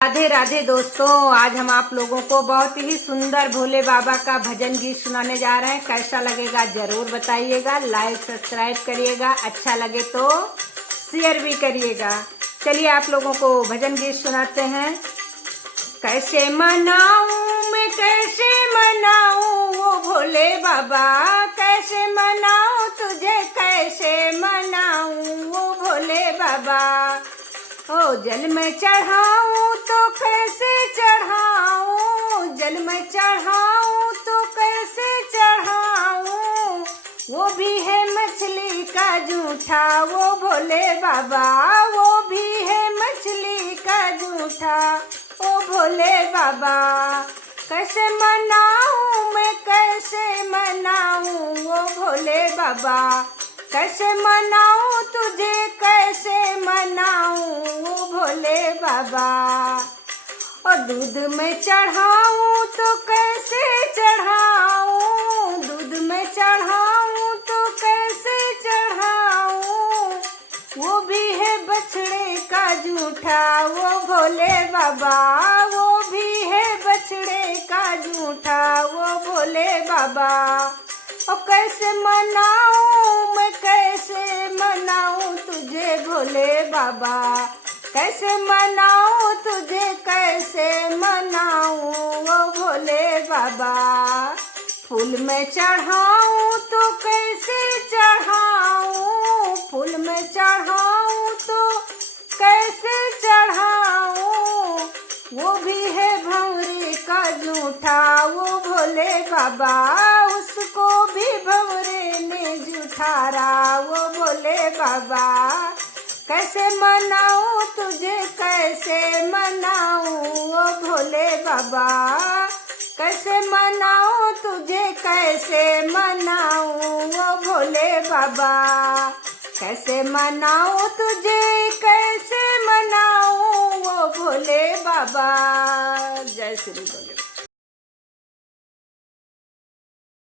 राधे राधे दोस्तों, आज हम आप लोगों को बहुत ही सुंदर भोले बाबा का भजन गीत सुनाने जा रहे हैं। कैसा लगेगा जरूर बताइएगा, लाइक सब्सक्राइब करिएगा, अच्छा लगे तो शेयर भी करिएगा। चलिए आप लोगों को भजन गीत सुनाते हैं। कैसे मनाऊं मैं, कैसे मनाऊं वो भोले बाबा, कैसे मनाऊं तुझे, कैसे मनाऊं वो भोले बाबा। ओ जल में चढ़ाऊं तो कैसे चढ़ाऊं, जल में चढ़ाऊं तो कैसे चढ़ाऊं, वो भी है मछली का जूठा वो भोले बाबा, वो भी है मछली का जूठा ओ भोले बाबा। कैसे मनाऊं मैं, कैसे मनाऊं वो भोले बाबा, कैसे मनाऊं तुझे, कैसे मनाऊं वो भोले बाबा। और दूध में चढ़ाऊं तो कैसे चढ़ाऊं, दूध में चढ़ाऊं तो कैसे चढ़ाऊं, वो भी है बछड़े का जूठा वो भोले बाबा, वो भी है बछड़े का जूठा वो भोले बाबा। और कैसे मनाऊं मैं, कैसे मनाऊं तुझे भोले बाबा, कैसे मनाऊं तुझे, कैसे मनाऊं वो भोले बाबा। फूल में चढ़ाऊं तो कैसे चढ़ाऊं, फूल में चढ़ाऊं तो कैसे चढ़ाऊं, वो भी है भंवरे का जूठा वो भोले बाबा, उसको भी भंवरे ने जुठारा वो भोले बाबा। कैसे मनाऊं तुझे, कैसे मनाऊं वो भोले बाबा, कैसे मनाऊं तुझे, कैसे मनाऊं वो भोले बाबा। कैसे मनाऊं तुझे, कैसे मनाऊं वो भोले बाबा। जय श्री भोले।